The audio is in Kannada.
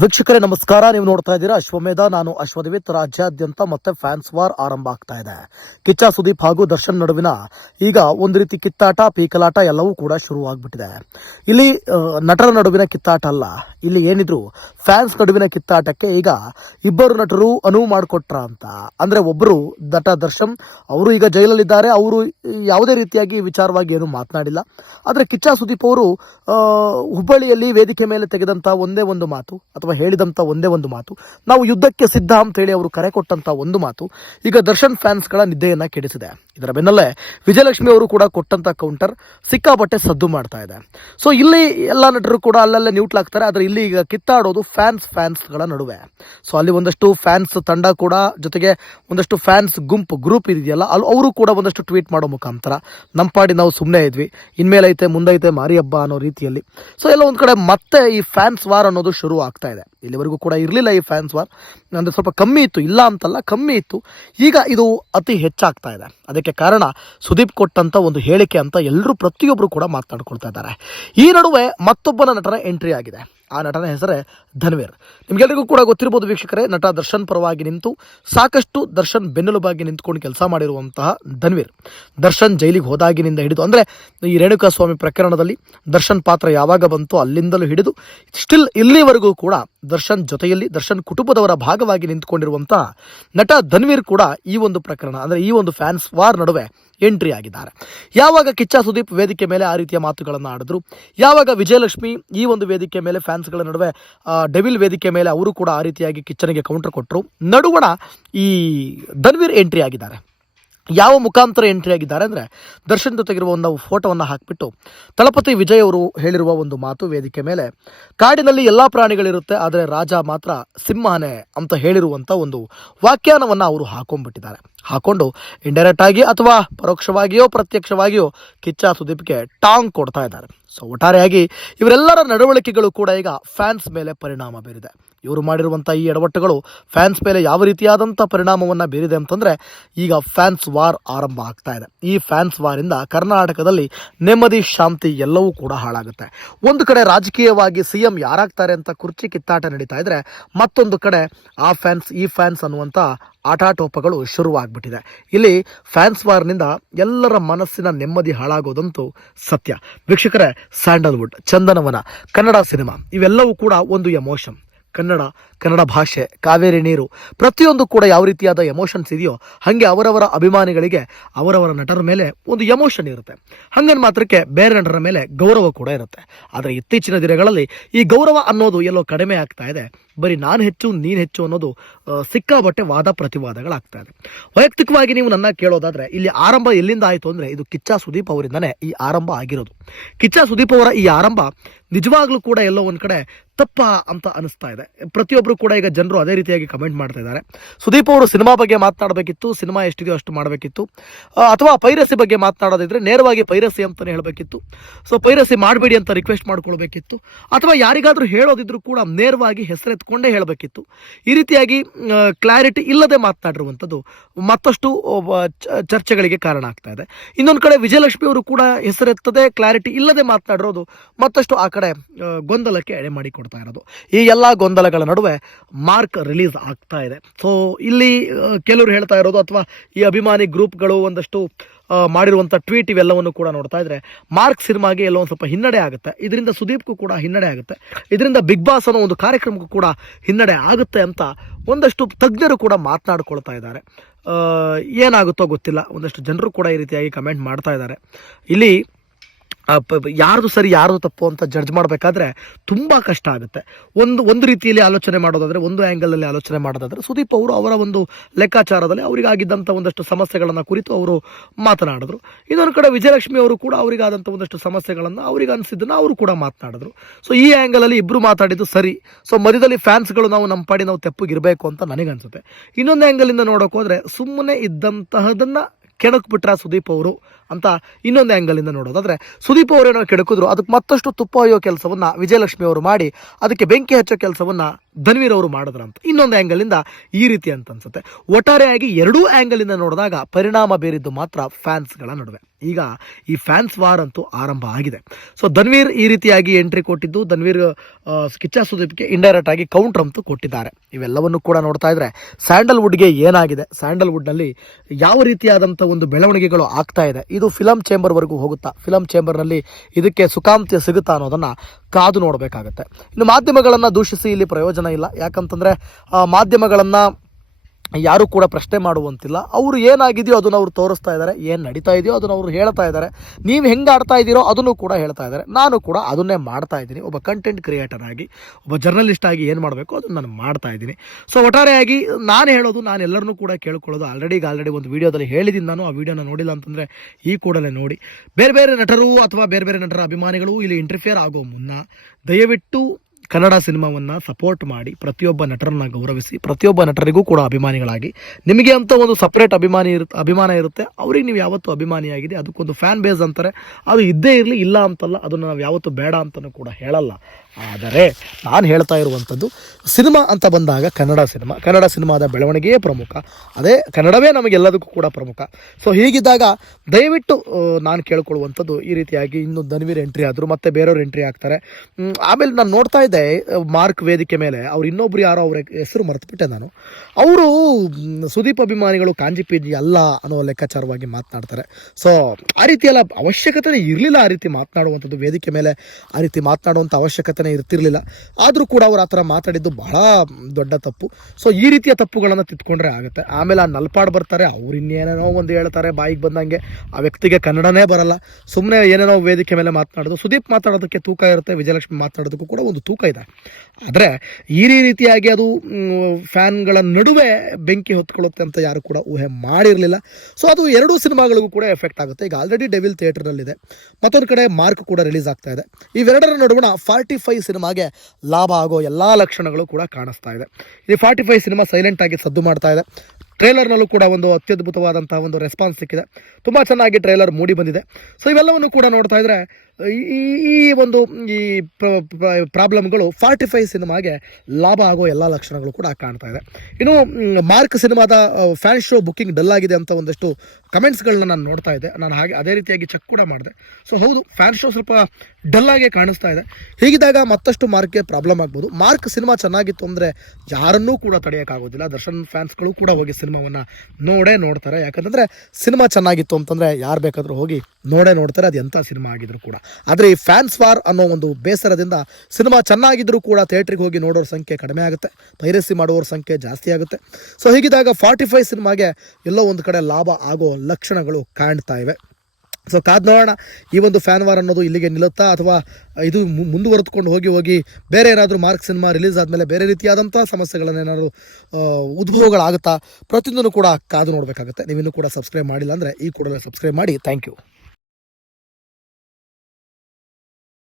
ವೀಕ್ಷಕರೇ ನಮಸ್ಕಾರ. ನೀವು ನೋಡ್ತಾ ಇದ್ದೀರಾ ಅಶ್ವಮೇಧ. ನಾನು ಅಶ್ವದೇವಿತ್. ರಾಜ್ಯಾದ್ಯಂತ ಮತ್ತೆ ಫ್ಯಾನ್ಸ್ ವಾರ್ ಆರಂಭ ಆಗ್ತಾ ಇದೆ. ಕಿಚ್ಚ ಸುದೀಪ್ ಹಾಗೂ ದರ್ಶನ್ ನಡುವಿನ ಈಗ ಒಂದು ರೀತಿ ಕಿತ್ತಾಟ, ಪೀಕಲಾಟ ಎಲ್ಲವೂ ಕೂಡ ಶುರುವಾಗ್ಬಿಟ್ಟಿದೆ. ಇಲ್ಲಿ ನಟರ ನಡುವಿನ ಕಿತ್ತಾಟ ಅಲ್ಲ, ಇಲ್ಲಿ ಏನಿದ್ರು ಫ್ಯಾನ್ಸ್ ನಡುವಿನ ಕಿತ್ತಾಟಕ್ಕೆ ಈಗ ಇಬ್ಬರು ನಟರು ಅನುವು ಮಾಡಿಕೊಟ್ರ ಅಂತ. ಅಂದ್ರೆ ಒಬ್ಬರು ನಟ ದರ್ಶನ್ ಅವರು ಈಗ ಜೈಲಲ್ಲಿದ್ದಾರೆ. ಅವರು ಯಾವುದೇ ರೀತಿಯಾಗಿ ವಿಚಾರವಾಗಿ ಏನು ಮಾತನಾಡಿಲ್ಲ. ಆದರೆ ಕಿಚ್ಚ ಸುದೀಪ್ ಅವರು ಹುಬ್ಬಳ್ಳಿಯಲ್ಲಿ ವೇದಿಕೆ ಮೇಲೆ ತೆಗೆದಂತ ಒಂದೇ ಒಂದು ಮಾತು ಅಥವಾ ಹೇಳಿದಂತ ಒಂದೇ ಒಂದು ಮಾತು, ನಾವು ಯುದ್ಧಕ್ಕೆ ಸಿದ್ಧ ಅಂತ ಹೇಳಿ ಅವರು ಕರೆ ಕೊಟ್ಟಂತ ಒಂದು ಮಾತು ಈಗ ದರ್ಶನ್ ಫ್ಯಾನ್ಸ್ಗಳ ನಿದ್ದೆಯನ್ನ ಕೆಡಿಸಿದೆ. ಇದರ ಬೆನ್ನಲ್ಲೇ ವಿಜಯಲಕ್ಷ್ಮಿ ಅವರು ಕೂಡ ಕೊಟ್ಟಂತ ಕೌಂಟರ್ ಸಿಕ್ಕಾಪಟ್ಟೆ ಸದ್ದು ಮಾಡ್ತಾ ಇದೆ. ಸೊ ಇಲ್ಲಿ ಎಲ್ಲ ನಟರು ಕೂಡ ಅಲ್ಲಲ್ಲೇ ನ್ಯೂಟ್ಲ್ ಆಗ್ತಾರೆ. ಆದರೆ ಇಲ್ಲಿ ಈಗ ಕಿತ್ತಾಡೋದು ಫ್ಯಾನ್ಸ್ಗಳ ನಡುವೆ. ಸೊ ಅಲ್ಲಿ ಒಂದಷ್ಟು ಫ್ಯಾನ್ಸ್ ತಂಡ ಕೂಡ, ಜೊತೆಗೆ ಒಂದಷ್ಟು ಫ್ಯಾನ್ಸ್ ಗ್ರೂಪ್ ಇದೆಯಲ್ಲ, ಅವರು ಕೂಡ ಒಂದಷ್ಟು ಟ್ವೀಟ್ ಮಾಡೋ ಮುಖಾಂತರ ನಮ್ಮ ಪಾಡಿ ನಾವು ಸುಮ್ಮನೆ ಇದ್ವಿ, ಇನ್ಮೇಲೈತೆ ಮುಂದೈತೆ ಮಾರಿ ಹಬ್ಬ ಅನ್ನೋ ರೀತಿಯಲ್ಲಿ. ಸೊ ಎಲ್ಲ ಒಂದು ಕಡೆ ಮತ್ತೆ ಈ ಫ್ಯಾನ್ಸ್ ವಾರ್ ಅನ್ನೋದು ಶುರು ಆಗ್ತಾ ಇದೆ. ಇಲ್ಲಿವರೆಗೂ ಕೂಡ ಇರಲಿಲ್ಲ ಈ ಫ್ಯಾನ್ಸ್ ವಾರ್, ಅಂದರೆ ಸ್ವಲ್ಪ ಕಮ್ಮಿ ಇತ್ತು, ಇಲ್ಲ ಅಂತಲ್ಲ, ಕಮ್ಮಿ ಇತ್ತು. ಈಗ ಇದು ಅತಿ ಹೆಚ್ಚಾಗ್ತಾ ಇದೆ. ಅದಕ್ಕೆ ಕಾರಣ ಸುದೀಪ್ ಕೊಟ್ಟಂತ ಒಂದು ಹೇಳಿಕೆ ಅಂತ ಎಲ್ಲರೂ ಪ್ರತಿಯೊಬ್ಬರು ಕೂಡ ಮಾತನಾಡ್ಕೊಳ್ತಾ ಇದ್ದಾರೆ. ಈ ನಡುವೆ ಮತ್ತೊಬ್ಬನ ನಟನ ಎಂಟ್ರಿ ಆಗಿದೆ. ಆ ನಟನ ಹೆಸರೇ ಧನ್ವೀರ್. ನಿಮ್ಗೆಲ್ಲರಿಗೂ ಕೂಡ ಗೊತ್ತಿರ್ಬೋದು ವೀಕ್ಷಕರೇ, ನಟ ದರ್ಶನ್ ಪರವಾಗಿ ನಿಂತು ಸಾಕಷ್ಟು ದರ್ಶನ್ ಬೆನ್ನೆಲುಬಾಗಿ ನಿಂತ್ಕೊಂಡು ಕೆಲಸ ಮಾಡಿರುವಂತಹ ಧನ್ವೀರ್, ದರ್ಶನ್ ಜೈಲಿಗೆ ಹೋದಾಗಿನಿಂದ ಹಿಡಿದು, ಅಂದರೆ ಈ ರೇಣುಕಾಸ್ವಾಮಿ ಪ್ರಕರಣದಲ್ಲಿ ದರ್ಶನ್ ಪಾತ್ರ ಯಾವಾಗ ಬಂತು ಅಲ್ಲಿಂದಲೂ ಹಿಡಿದು ಸ್ಟಿಲ್ ಇಲ್ಲಿವರೆಗೂ ಕೂಡ ದರ್ಶನ್ ಜೊತೆಯಲ್ಲಿ, ದರ್ಶನ್ ಕುಟುಂಬದವರ ಭಾಗವಾಗಿ ನಿಂತ್ಕೊಂಡಿರುವಂತಹ ನಟ ಧನ್ವೀರ್ ಕೂಡ ಈ ಒಂದು ಪ್ರಕರಣ, ಅಂದರೆ ಈ ಒಂದು ಫ್ಯಾನ್ಸ್ ವಾರ್ ನಡುವೆ ಎಂಟ್ರಿ ಆಗಿದ್ದಾರೆ. ಯಾವಾಗ ಕಿಚ್ಚ ಸುದೀಪ್ ವೇದಿಕೆ ಮೇಲೆ ಆ ರೀತಿಯ ಮಾತುಗಳನ್ನು ಆಡಿದ್ರು, ಯಾವಾಗ ವಿಜಯಲಕ್ಷ್ಮಿ ಈ ಒಂದು ವೇದಿಕೆ ಮೇಲೆ ಫ್ಯಾನ್ಸ್ಗಳ ನಡುವೆ ಡೆವಿಲ್ ವೇದಿಕೆ ಮೇಲೆ ಅವರು ಕೂಡ ಆ ರೀತಿಯಾಗಿ ಕಿಚ್ಚನಿಗೆ ಕೌಂಟರ್ ಕೊಟ್ಟರು, ನಡುವಣ ಈ ಧನ್ವೀರ್ ಎಂಟ್ರಿ ಆಗಿದ್ದಾರೆ. ಯಾವ ಮುಖಾಂತರ ಎಂಟ್ರಿ ಆಗಿದ್ದಾರೆ ಅಂದರೆ, ದರ್ಶನ್ ಜೊತೆಗಿರುವ ಒಂದು ಫೋಟೋವನ್ನು ಹಾಕಿಬಿಟ್ಟು ತಳಪತಿ ವಿಜಯ್ ಅವರು ಹೇಳಿರುವ ಒಂದು ಮಾತು ವೇದಿಕೆ ಮೇಲೆ, ಕಾಡಿನಲ್ಲಿ ಎಲ್ಲ ಪ್ರಾಣಿಗಳಿರುತ್ತೆ ಆದರೆ ರಾಜ ಮಾತ್ರ ಸಿಂಹನೇ ಅಂತ ಹೇಳಿರುವಂಥ ಒಂದು ವ್ಯಾಖ್ಯಾನವನ್ನು ಅವರು ಹಾಕೊಂಡ್ಬಿಟ್ಟಿದ್ದಾರೆ. ಹಾಕೊಂಡು ಇಂಡೈರೆಕ್ಟ್ ಆಗಿ ಅಥವಾ ಪರೋಕ್ಷವಾಗಿಯೋ ಪ್ರತ್ಯಕ್ಷವಾಗಿಯೋ ಕಿಚ್ಚ ಸುದೀಪ್ಗೆ ಟಾಂಗ್ ಕೊಡ್ತಾ ಇದ್ದಾರೆ. ಸೊ ಒಟ್ಟಾರೆಯಾಗಿ ಇವರೆಲ್ಲರ ನಡವಳಿಕೆಗಳು ಕೂಡ ಈಗ ಫ್ಯಾನ್ಸ್ ಮೇಲೆ ಪರಿಣಾಮ ಬೀರಿದೆ. ಇವರು ಮಾಡಿರುವಂಥ ಈ ಎಡವಟ್ಟುಗಳು ಫ್ಯಾನ್ಸ್ ಮೇಲೆ ಯಾವ ರೀತಿಯಾದಂಥ ಪರಿಣಾಮವನ್ನು ಬೀರಿದೆ ಅಂತಂದರೆ, ಈಗ ಫ್ಯಾನ್ಸ್ ವಾರ್ ಆರಂಭ ಆಗ್ತಾ ಇದೆ. ಈ ಫ್ಯಾನ್ಸ್ ವಾರಿಂದ ಕರ್ನಾಟಕದಲ್ಲಿ ನೆಮ್ಮದಿ, ಶಾಂತಿ ಎಲ್ಲವೂ ಕೂಡ ಹಾಳಾಗುತ್ತೆ. ಒಂದು ಕಡೆ ರಾಜಕೀಯವಾಗಿ CM ಯಾರಾಗ್ತಾರೆ ಅಂತ ಕುರ್ಚಿ ಕಿತ್ತಾಟ ನಡೀತಾ ಇದ್ರೆ, ಮತ್ತೊಂದು ಕಡೆ ಆ ಫ್ಯಾನ್ಸ್ ಈ ಫ್ಯಾನ್ಸ್ ಅನ್ನುವಂಥ ಆಟಾಟೋಪಗಳು ಶುರುವಾಗ್ಬಿಟ್ಟಿದೆ. ಇಲ್ಲಿ ಫ್ಯಾನ್ಸ್ ವಾರ್ನಿಂದ ಎಲ್ಲರ ಮನಸ್ಸಿನ ನೆಮ್ಮದಿ ಹಾಳಾಗೋದಂತೂ ಸತ್ಯ. ವೀಕ್ಷಕರೇ, ಸ್ಯಾಂಡಲ್ವುಡ್, ಚಂದನವನ, ಕನ್ನಡ ಸಿನಿಮಾ ಇವೆಲ್ಲವೂ ಕೂಡ ಒಂದು ಎಮೋಷನ್. ಕನ್ನಡ ಭಾಷೆ, ಕಾವೇರಿ ನೀರು, ಪ್ರತಿಯೊಂದು ಕೂಡ ಯಾವ ರೀತಿಯಾದ ಎಮೋಷನ್ಸ್ ಇದೆಯೋ ಹಾಗೆ ಅವರವರ ಅಭಿಮಾನಿಗಳಿಗೆ ಅವರವರ ನಟರ ಮೇಲೆ ಒಂದು ಎಮೋಷನ್ ಇರುತ್ತೆ. ಹಂಗನ್ ಮಾತ್ರಕ್ಕೆ ಬೇರೆ ನಟರ ಮೇಲೆ ಗೌರವ ಕೂಡ ಇರುತ್ತೆ. ಆದರೆ ಇತ್ತೀಚಿನ ದಿನಗಳಲ್ಲಿ ಈ ಗೌರವ ಅನ್ನೋದು ಎಲ್ಲೋ ಕಡಿಮೆ ಆಗ್ತಾ ಇದೆ. ಬರೀ ನಾನು ಹೆಚ್ಚು ನೀನು ಹೆಚ್ಚು ಅನ್ನೋದು ಸಿಕ್ಕಾಬಟ್ಟೆ ವಾದ ಪ್ರತಿವಾದಗಳಾಗ್ತಾ ಇದೆ. ವೈಯಕ್ತಿಕವಾಗಿ ನೀವು ನನ್ನ ಕೇಳೋದಾದ್ರೆ, ಇಲ್ಲಿ ಆರಂಭ ಎಲ್ಲಿಂದ ಆಯಿತು ಅಂದರೆ, ಇದು ಕಿಚ್ಚ ಸುದೀಪ್ ಅವರಿಂದನೇ ಈ ಆರಂಭ ಆಗಿರೋದು. ಕಿಚ್ಚ ಸುದೀಪ್ ಅವರ ಈ ಆರಂಭ ನಿಜವಾಗ್ಲೂ ಕೂಡ ಎಲ್ಲೋ ಒಂದು ಕಡೆ ತಪ್ಪ ಅಂತ ಅನಿಸ್ತಾ ಇದೆ. ಪ್ರತಿಯೊಬ್ಬರು ಕೂಡ ಈಗ ಜನರು ಅದೇ ರೀತಿಯಾಗಿ ಕಮೆಂಟ್ ಮಾಡ್ತಾ ಇದ್ದಾರೆ. ಸುದೀಪ್ ಅವರು ಸಿನಿಮಾ ಬಗ್ಗೆ ಮಾತನಾಡಬೇಕಿತ್ತು, ಸಿನಿಮಾ ಎಷ್ಟಿದೆಯೋ ಅಷ್ಟು ಮಾಡಬೇಕಿತ್ತು, ಅಥವಾ ಪೈರಸಿ ಬಗ್ಗೆ ಮಾತನಾಡೋದಿದ್ರೆ ನೇರವಾಗಿ ಪೈರಸಿ ಅಂತಲೇ ಹೇಳಬೇಕಿತ್ತು. ಸೊ ಪೈರಸಿ ಮಾಡಬೇಡಿ ಅಂತ ರಿಕ್ವೆಸ್ಟ್ ಮಾಡ್ಕೊಳ್ಬೇಕಿತ್ತು, ಅಥವಾ ಯಾರಿಗಾದರೂ ಹೇಳೋದಿದ್ರು ಕೂಡ ನೇರವಾಗಿ ಹೆಸರೆತ್ಕೊಂಡೇ ಹೇಳಬೇಕಿತ್ತು. ಈ ರೀತಿಯಾಗಿ ಕ್ಲಾರಿಟಿ ಇಲ್ಲದೆ ಮಾತನಾಡಿರುವಂಥದ್ದು ಮತ್ತಷ್ಟು ಚರ್ಚೆಗಳಿಗೆ ಕಾರಣ ಆಗ್ತಾ ಇದೆ. ಇನ್ನೊಂದು ಕಡೆ ವಿಜಯಲಕ್ಷ್ಮಿ ಅವರು ಕೂಡ ಹೆಸರೆತ್ತದೆ ಕ್ಲಾರಿಟಿ ಇಲ್ಲದೆ ಮಾತನಾಡಿರೋದು ಮತ್ತಷ್ಟು ಆ ಕಡೆ ಗೊಂದಲಕ್ಕೆ ಎಡೆ ಮಾಡಿ ಕೊಡ್ತಾ ಇರೋದು. ಈ ಎಲ್ಲ ಗೊಂದಲಗಳ ನಡುವೆ ಮಾರ್ಕ್ ರಿಲೀಸ್ ಆಗ್ತಾ ಇದೆ. ಸೊ ಇಲ್ಲಿ ಕೆಲವರು ಹೇಳ್ತಾ ಇರೋದು, ಅಥವಾ ಈ ಅಭಿಮಾನಿ ಗ್ರೂಪ್ಗಳು ಒಂದಷ್ಟು ಮಾಡಿರುವಂಥ ಟ್ವೀಟ್ ಇವೆಲ್ಲವನ್ನು ಕೂಡ ನೋಡ್ತಾ ಇದ್ರೆ, ಮಾರ್ಕ್ ಸಿನಿಮಾಗೆ ಎಲ್ಲೋ ಒಂದು ಸ್ವಲ್ಪ ಹಿನ್ನಡೆ ಆಗುತ್ತೆ. ಇದರಿಂದ ಸುದೀಪ್ಗೂ ಕೂಡ ಹಿನ್ನಡೆ ಆಗುತ್ತೆ. ಇದರಿಂದ ಬಿಗ್ ಬಾಸ್ ಅನ್ನೋ ಒಂದು ಕಾರ್ಯಕ್ರಮಕ್ಕೂ ಕೂಡ ಹಿನ್ನಡೆ ಆಗುತ್ತೆ ಅಂತ ಒಂದಷ್ಟು ತಜ್ಞರು ಕೂಡ ಮಾತನಾಡ್ಕೊಳ್ತಾ ಇದ್ದಾರೆ. ಏನಾಗುತ್ತೋ ಗೊತ್ತಿಲ್ಲ. ಒಂದಷ್ಟು ಜನರು ಕೂಡ ಈ ರೀತಿಯಾಗಿ ಕಮೆಂಟ್ ಮಾಡ್ತಾ ಇದ್ದಾರೆ. ಇಲ್ಲಿ ಯಾರ್ದು ಸರಿ ಯಾರ್ದು ತಪ್ಪು ಅಂತ ಜಡ್ಜ್ ಮಾಡಬೇಕಾದ್ರೆ ತುಂಬ ಕಷ್ಟ ಆಗುತ್ತೆ. ಒಂದು ರೀತಿಯಲ್ಲಿ ಆಲೋಚನೆ ಮಾಡೋದಾದರೆ, ಒಂದು ಆ್ಯಂಗಲಲ್ಲಿ ಆಲೋಚನೆ ಮಾಡೋದಾದರೆ, ಸುದೀಪ್ ಅವರು ಅವರ ಒಂದು ಲೆಕ್ಕಾಚಾರದಲ್ಲಿ ಅವರಿಗಾಗಿದ್ದಂಥ ಒಂದಷ್ಟು ಸಮಸ್ಯೆಗಳನ್ನು ಕುರಿತು ಅವರು ಮಾತನಾಡಿದ್ರು. ಇನ್ನೊಂದು ಕಡೆ ವಿಜಯಲಕ್ಷ್ಮಿ ಅವರು ಕೂಡ ಅವರಿಗಾದಂಥ ಒಂದಷ್ಟು ಸಮಸ್ಯೆಗಳನ್ನು, ಅವರಿಗೆ ಅನಿಸಿದ್ದನ್ನು ಅವರು ಕೂಡ ಮಾತನಾಡಿದ್ರು. ಸೊ ಈ ಆ್ಯಂಗಲಲ್ಲಿ ಇಬ್ಬರು ಮಾತಾಡಿದ್ದು ಸರಿ. ಸೊ ಮಧ್ಯದಲ್ಲಿ ಫ್ಯಾನ್ಸ್ಗಳು ನಮ್ಮ ಪಾಡಿ ನಾವು ತೆಪ್ಪಗಿರಬೇಕು ಅಂತ ನನಗನ್ಸುತ್ತೆ. ಇನ್ನೊಂದು ಆ್ಯಂಗಲಿಂದ ನೋಡೋಕೆ ಹೋದರೆ, ಸುಮ್ಮನೆ ಇದ್ದಂತಹದನ್ನು ಕೆಣಕ್ಬಿಟ್ರ ಸುದೀಪ್ ಅವರು ಅಂತ ಇನ್ನೊಂದು ಆ್ಯಂಗಲಿಂದ ನೋಡೋದಾದರೆ ಸುದೀಪ್ ಅವರೇನೋ ಕೆಡಕಿದ್ರು ಅದಕ್ಕೆ ಮತ್ತಷ್ಟು ತುಪ್ಪ ಒಯ್ಯೋ ಕೆಲಸವನ್ನು ವಿಜಯಲಕ್ಷ್ಮಿ ಅವರು ಮಾಡಿ ಅದಕ್ಕೆ ಬೆಂಕಿ ಹಚ್ಚೋ ಕೆಲಸವನ್ನು ಧನ್ವೀರ್ ಅವರು ಮಾಡಿದ್ರಂತ ಇನ್ನೊಂದು ಆ್ಯಂಗಲಿಂದ ಈ ರೀತಿ ಅಂತ ಅನ್ಸುತ್ತೆ. ಒಟ್ಟಾರೆಯಾಗಿ ಎರಡೂ ಆ್ಯಂಗಲಿಂದ ನೋಡಿದಾಗ ಪರಿಣಾಮ ಬೀರಿದ್ದು ಮಾತ್ರ ಫ್ಯಾನ್ಸ್ಗಳ ನಡುವೆ. ಈಗ ಈ ಫ್ಯಾನ್ಸ್ ವಾರ್ ಅಂತೂ ಆರಂಭ ಆಗಿದೆ. ಸೊ ಧನ್ವೀರ್ ಈ ರೀತಿಯಾಗಿ ಎಂಟ್ರಿ ಕೊಟ್ಟಿದ್ದು, ಧನ್ವೀರ್ ಕಿಚ್ಚ ಸುದೀಪ್ಗೆ ಇಂಡೈರೆಕ್ಟ್ ಆಗಿ ಕೌಂಟರ್ ಅಂತೂ ಕೊಟ್ಟಿದ್ದಾರೆ. ಇವೆಲ್ಲವನ್ನು ಕೂಡ ನೋಡ್ತಾ ಇದ್ರೆ ಸ್ಯಾಂಡಲ್ವುಡ್ಗೆ ಏನಾಗಿದೆ, ಸ್ಯಾಂಡಲ್ವುಡ್ನಲ್ಲಿ ಯಾವ ರೀತಿಯಾದಂಥ ಒಂದು ಬೆಳವಣಿಗೆಗಳು ಆಗ್ತಾ ಇದೆ, ಇದು ಫಿಲಮ್ ಚೇಂಬರ್ವರೆಗೂ ಹೋಗುತ್ತಾ, ಫಿಲಮ್ ಚೇಂಬರ್ನಲ್ಲಿ ಇದಕ್ಕೆ ಸುಖಾಂತ್ಯ ಸಿಗುತ್ತಾ ಅನ್ನೋದನ್ನು ಕಾದು ನೋಡಬೇಕಾಗತ್ತೆ. ಇನ್ನು ಮಾಧ್ಯಮಗಳನ್ನು ದೂಷಿಸಿ ಇಲ್ಲಿ ಪ್ರಯೋಜನ ಇಲ್ಲ. ಯಾಕಂತಂದರೆ ಮಾಧ್ಯಮಗಳನ್ನು ಯಾರು ಕೂಡ ಪ್ರಶ್ನೆ ಮಾಡುವಂತಿಲ್ಲ. ಅವರು ಏನಾಗಿದೆಯೋ ಅದನ್ನು ಅವ್ರು ತೋರಿಸ್ತಾ ಇದ್ದಾರೆ, ಏನು ನಡೀತಾ ಇದೆಯೋ ಅದನ್ನು ಅವರು ಹೇಳ್ತಾ ಇದ್ದಾರೆ. ನೀವು ಹೆಂಗೆ ಆಡ್ತಾ ಇದ್ದೀರೋ ಅದನ್ನು ಕೂಡ ಹೇಳ್ತಾ ಇದ್ದಾರೆ. ನಾನು ಕೂಡ ಅದನ್ನೇ ಮಾಡ್ತಾ ಇದ್ದೀನಿ. ಒಬ್ಬ ಕಂಟೆಂಟ್ ಕ್ರಿಯೇಟರ್ ಆಗಿ, ಒಬ್ಬ ಜರ್ನಲಿಸ್ಟ್ ಆಗಿ ಏನು ಮಾಡಬೇಕು ಅದನ್ನು ನಾನು ಮಾಡ್ತಾ ಇದ್ದೀನಿ. ಸೊ ಒಟ್ಟಾರೆಯಾಗಿ ನಾನು ಹೇಳೋದು, ನಾನು ಎಲ್ಲರನ್ನೂ ಕೂಡ ಕೇಳ್ಕೊಳ್ಳೋದು, ಆಲ್ರೆಡಿ ಒಂದು ವೀಡಿಯೋದಲ್ಲಿ ಹೇಳಿದ್ದೀನಿ ನಾನು. ಆ ವೀಡಿಯೋನ ನೋಡಿಲ್ಲ ಅಂತಂದರೆ ಈ ಕೂಡಲೇ ನೋಡಿ. ಬೇರೆ ಬೇರೆ ನಟರು ಅಥವಾ ಬೇರೆ ಬೇರೆ ನಟರ ಅಭಿಮಾನಿಗಳು ಇಲ್ಲಿ ಇಂಟರ್ಫಿಯರ್ ಆಗೋ ಮುನ್ನ ದಯವಿಟ್ಟು ಕನ್ನಡ ಸಿನಿಮಾವನ್ನು ಸಪೋರ್ಟ್ ಮಾಡಿ, ಪ್ರತಿಯೊಬ್ಬ ನಟರನ್ನು ಗೌರವಿಸಿ, ಪ್ರತಿಯೊಬ್ಬ ನಟರಿಗೂ ಕೂಡ ಅಭಿಮಾನಿಗಳಾಗಿ, ನಿಮಗೆ ಅಂತ ಒಂದು ಸಪ್ರೇಟ್ ಅಭಿಮಾನ ಇರುತ್ತೆ, ಅವ್ರಿಗೆ ನೀವು ಯಾವತ್ತೂ ಅಭಿಮಾನಿಯಾಗಿದೆ, ಅದಕ್ಕೊಂದು ಫ್ಯಾನ್ ಬೇಸ್ ಅಂತಾರೆ, ಅದು ಇದ್ದೇ ಇರಲಿ, ಇಲ್ಲ ಅಂತಲ್ಲ, ಅದನ್ನು ನಾವು ಯಾವತ್ತೂ ಬೇಡ ಅಂತಲೂ ಕೂಡ ಹೇಳಲ್ಲ. ಆದರೆ ನಾನು ಹೇಳ್ತಾ ಇರುವಂಥದ್ದು ಸಿನಿಮಾ ಅಂತ ಬಂದಾಗ ಕನ್ನಡ ಸಿನಿಮಾದ ಬೆಳವಣಿಗೆಯೇ ಪ್ರಮುಖ, ಅದೇ ಕನ್ನಡವೇ ನಮಗೆಲ್ಲದಕ್ಕೂ ಕೂಡ ಪ್ರಮುಖ. ಸೊ ಹೀಗಿದ್ದಾಗ ದಯವಿಟ್ಟು ನಾನು ಕೇಳ್ಕೊಳ್ಳುವಂಥದ್ದು ಈ ರೀತಿಯಾಗಿ ಇನ್ನು ಧನ್ವೀರ್ ಎಂಟ್ರಿ ಆದರು, ಮತ್ತು ಬೇರೆಯವ್ರು ಎಂಟ್ರಿ ಆಗ್ತಾರೆ. ಆಮೇಲೆ ನಾನು ನೋಡ್ತಾ ಇದ್ದೆ ಮಾರ್ಕ್ ವೇದಿಕೆ ಮೇಲೆ ಅವ್ರು ಇನ್ನೊಬ್ರು ಯಾರೋ ಅವ್ರ ಹೆಸರು ಮರೆತುಬಿಟ್ಟೆ ನಾನು, ಅವರು ಸುದೀಪ್ ಅಭಿಮಾನಿಗಳು ಕಾಂಜಿ ಪಿಜಿ ಅಲ್ಲ ಅನ್ನೋ ಲೆಕ್ಕಾಚಾರವಾಗಿ ಮಾತನಾಡ್ತಾರೆ. ಸೊ ಆ ರೀತಿಯೆಲ್ಲ ಅವಶ್ಯಕತೆ ಇರಲಿಲ್ಲ, ಆ ರೀತಿ ಮಾತನಾಡುವಂಥದ್ದು ವೇದಿಕೆ ಮೇಲೆ ಆ ರೀತಿ ಮಾತನಾಡುವಂಥ ಅವಶ್ಯಕತೆ ಇರ್ತಿರ್ಲಿಲ್ಲ. ಆದರೂ ಕೂಡ ಅವ್ರು ಆ ಥರ ಮಾತಾಡಿದ್ದು ಬಹಳ ದೊಡ್ಡ ತಪ್ಪು. ಸೊ ಈ ರೀತಿಯ ತಪ್ಪುಗಳನ್ನು ತಿದ್ಕೊಂಡ್ರೆ ಆಗುತ್ತೆ. ಆಮೇಲೆ ಆ ನಲ್ಪಾಡ್ ಬರ್ತಾರೆ, ಅವ್ರು ಇನ್ನೇನೇನೋ ಒಂದು ಹೇಳ್ತಾರೆ ಬಾಯಿಗೆ ಬಂದಂಗೆ, ಆ ವ್ಯಕ್ತಿಗೆ ಕನ್ನಡನೇ ಬರಲ್ಲ, ಸುಮ್ಮನೆ ಏನೇನೋ ವೇದಿಕೆ ಮೇಲೆ ಮಾತನಾಡೋದು. ಸುದೀಪ್ ಮಾತಾಡೋದಕ್ಕೆ ತೂಕ ಇರುತ್ತೆ, ವಿಜಯಲಕ್ಷ್ಮಿ ಮಾತನಾಡೋದಕ್ಕೂ ಕೂಡ ಒಂದು ತೂಕ ಇದೆ. ಆದರೆ ಈ ರೀತಿಯಾಗಿ ಅದು ಫ್ಯಾನ್ಗಳ ನಡುವೆ ಬೆಂಕಿ ಹೊತ್ಕೊಳ್ಳುತ್ತೆ ಅಂತ ಯಾರು ಕೂಡ ಊಹೆ ಮಾಡಿರಲಿಲ್ಲ. ಸೊ ಅದು ಎರಡೂ ಸಿನಿಮಾಗಳಿಗೂ ಕೂಡ ಎಫೆಕ್ಟ್ ಆಗುತ್ತೆ. ಈಗ ಆಲ್ರೆಡಿ ಡೆವಿಲ್ ಥಿಯೇಟರ್ನಲ್ಲಿದೆ, ಮತ್ತೊಂದು ಕಡೆ ಮಾರ್ಕ್ ಕೂಡ ರಿಲೀಸ್ ಆಗ್ತಾ ಇದೆ. ಇವೆರಡರ ನಡುವಣ 45 ಸಿನಿಮಾಗೆ ಲಾಭ ಆಗೋ ಎಲ್ಲ ಲಕ್ಷಣಗಳು ಕೂಡ ಕಾಣಿಸ್ತಾ ಇದೆ. ಈ 45 ಸಿನಿಮಾ ಸೈಲೆಂಟ್ ಆಗಿ ಸದ್ದು ಮಾಡ್ತಾ ಇದೆ. ಟ್ರೈಲರ್ನಲ್ಲೂ ಕೂಡ ಒಂದು ಅತ್ಯದ್ಭುತವಾದಂಥ ಒಂದು ರೆಸ್ಪಾನ್ಸ್ ಸಿಕ್ಕಿದೆ, ತುಂಬ ಚೆನ್ನಾಗಿ ಟ್ರೈಲರ್ ಮೂಡಿ ಬಂದಿದೆ. ಸೊ ಇವೆಲ್ಲವನ್ನು ಕೂಡ ನೋಡ್ತಾ ಇದ್ರೆ ಈ ಪ್ರಾಬ್ಲಮ್ಗಳು 45 ಸಿನಿಮಾಗೆ ಲಾಭ ಆಗೋ ಎಲ್ಲ ಲಕ್ಷಣಗಳು ಕೂಡ ಕಾಣ್ತಾ ಇದೆ. ಇನ್ನು ಮಾರ್ಕ್ ಸಿನಿಮಾದ ಫ್ಯಾನ್ ಶೋ ಬುಕ್ಕಿಂಗ್ ಡಲ್ ಆಗಿದೆ ಅಂತ ಒಂದಷ್ಟು ಕಮೆಂಟ್ಸ್ಗಳನ್ನ ನಾನು ನೋಡ್ತಾ ಇದ್ದೆ. ನಾನು ಅದೇ ರೀತಿಯಾಗಿ ಚೆಕ್ ಕೂಡ ಮಾಡಿದೆ. ಸೊ ಹೌದು, ಫ್ಯಾನ್ ಶೋ ಸ್ವಲ್ಪ ಡಲ್ ಆಗೇ ಕಾಣಿಸ್ತಾ ಇದೆ. ಹೀಗಿದ್ದಾಗ ಮತ್ತಷ್ಟು ಮಾರ್ಕ್ಗೆ ಪ್ರಾಬ್ಲಮ್ ಆಗ್ಬೋದು. ಮಾರ್ಕ್ ಸಿನಿಮಾ ಚೆನ್ನಾಗಿತ್ತು ಅಂದರೆ ಯಾರನ್ನೂ ಕೂಡ ತಡೆಯೋಕ್ಕಾಗೋದಿಲ್ಲ. ದರ್ಶನ್ ಫ್ಯಾನ್ಸ್ಗಳು ಕೂಡ ಹೋಗಿ ಸಿನಿಮಾವನ್ನು ನೋಡ್ತಾರೆ. ಯಾಕಂತಂದರೆ ಸಿನಿಮಾ ಚೆನ್ನಾಗಿತ್ತು ಅಂತಂದರೆ ಯಾರು ಬೇಕಾದರೂ ಹೋಗಿ ನೋಡ್ತಾರೆ, ಅದು ಎಂಥ ಸಿನಿಮಾ ಆಗಿದ್ರು ಕೂಡ. ಆದರೆ ಈ ಫ್ಯಾನ್ಸ್ ವಾರ್ ಅನ್ನೋ ಒಂದು ಬೇಸರದಿಂದ ಸಿನಿಮಾ ಚೆನ್ನಾಗಿದ್ರೂ ಕೂಡ ಥಿಯೇಟ್ರಿಗೆ ಹೋಗಿ ನೋಡೋರ ಸಂಖ್ಯೆ ಕಡಿಮೆ ಆಗುತ್ತೆ, ಪೈರಸಿ ಮಾಡುವವ್ರ ಸಂಖ್ಯೆ ಜಾಸ್ತಿ ಆಗುತ್ತೆ. ಸೊ ಹೀಗಿದ್ದಾಗ 45 ಸಿನಿಮಾಗೆ ಎಲ್ಲೋ ಒಂದು ಕಡೆ ಲಾಭ ಆಗೋ ಲಕ್ಷಣಗಳು ಕಾಣ್ತಾ ಇವೆ. ಸೊ ಕಾದು ನೋಡೋಣ, ಈ ಒಂದು ಫ್ಯಾನ್ ವಾರ್ ಅನ್ನೋದು ಇಲ್ಲಿಗೆ ನಿಲ್ಲುತ್ತಾ ಅಥವಾ ಇದು ಮುಂದುವರೆದುಕೊಂಡು ಹೋಗಿ ಬೇರೆ ಏನಾದರೂ ಮಾರ್ಕ್ ಸಿನಿಮಾ ರಿಲೀಸ್ ಆದಮೇಲೆ ಬೇರೆ ರೀತಿಯಾದಂಥ ಸಮಸ್ಯೆಗಳನ್ನೇನಾದರೂ ಉದ್ಭವಗಳಾಗುತ್ತಾ, ಪ್ರತಿಯೊಂದನ್ನು ಕೂಡ ಕಾದು ನೋಡಬೇಕಾಗುತ್ತೆ. ನೀವಿನ್ನೂ ಕೂಡ ಸಬ್ಸ್ಕ್ರೈಬ್ ಮಾಡಿಲ್ಲ ಅಂದರೆ ಈ ಕೂಡಲೇ ಸಬ್ಸ್ಕ್ರೈಬ್ ಮಾಡಿ. Thank you.